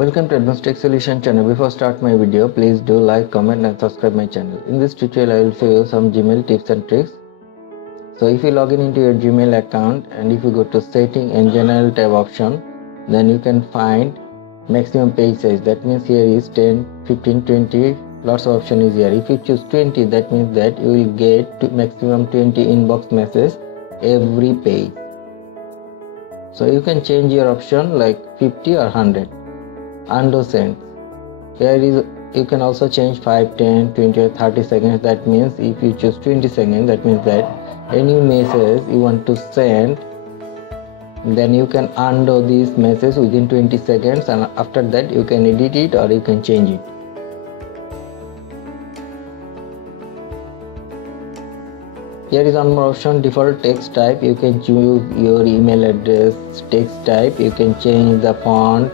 Welcome to Advanced Tech Solution channel. Before start my video, please do like, comment and subscribe my channel. In this tutorial, I will show you some Gmail tips and tricks. So if you log in into your Gmail account and if you go to setting and general tab option, then you can find maximum page size. That means here is 10, 15, 20, lots of option is here. If you choose 20, that means that you will get to maximum 20 inbox messages every page. So you can change your option like 50 or 100. Undo send. Here is you can also change 5, 10, 20 or 30 seconds. That means if you choose 20 seconds, that means that any message you want to send, then you can undo this message within 20 seconds, and after that you can edit it or you can change it. Here is one more option, default text type. You can choose your email address, text type. You can change the font,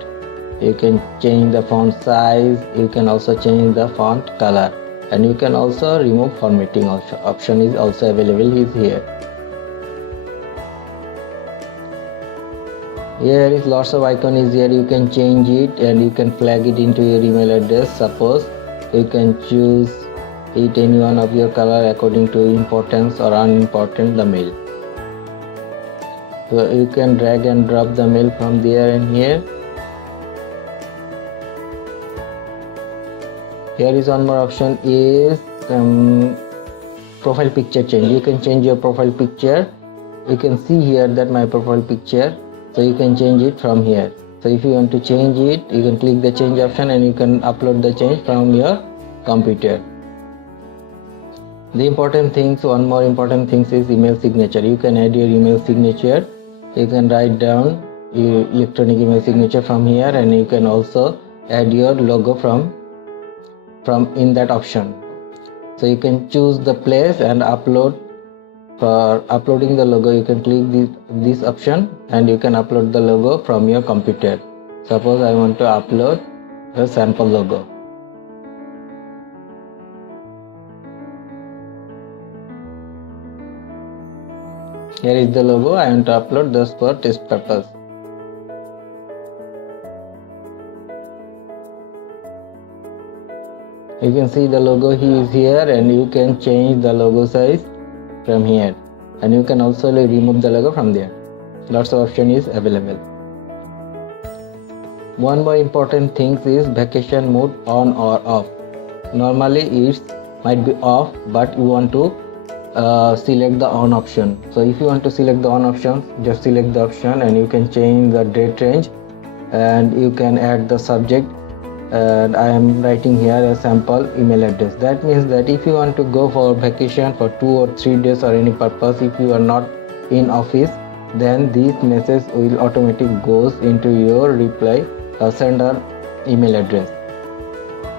you can change the font size, you can also change the font color, and you can also remove formatting option is also available is here. Here is lots of icon is here. You can change it and you can flag it into your email address. Suppose you can choose it any one of your color according to importance or unimportant the mail. So you can drag and drop the mail from there and here. Here is one more option is profile picture change. You can change your profile picture. You can see here that my profile picture, so you can change it from here. So if you want to change it, you can click the change option and you can upload the change from your computer. The important things, one more important things is email signature. You can add your email signature. You can write down your electronic email signature from here, and you can also add your logo from in that option. So you can choose the place and upload. For uploading the logo, you can click this option and you can upload the logo from your computer. Suppose I want to upload a sample logo. Here is the logo. I want to upload this for test purpose. You can see the logo is here, and you can change the logo size from here, and you can also remove the logo from there. Lots of option is available. One more important thing is vacation mode on or off. Normally it might be off, but you want to select the on option. So if you want to select the on option, just select the option and you can change the date range, and you can add the subject, and I am writing here a sample email address. That means that if you want to go for vacation for 2 or 3 days or any purpose, if you are not in office, then this message will automatically goes into your reply sender email address.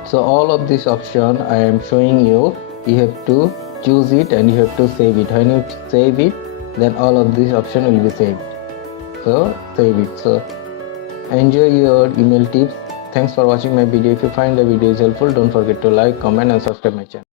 So all of this option I am showing you, you have to choose it and you have to save it. When you save it, then all of this option will be saved. So save it. So enjoy your email tips. Thanks for watching my video. If you find the video is helpful, don't forget to like, comment and subscribe my channel.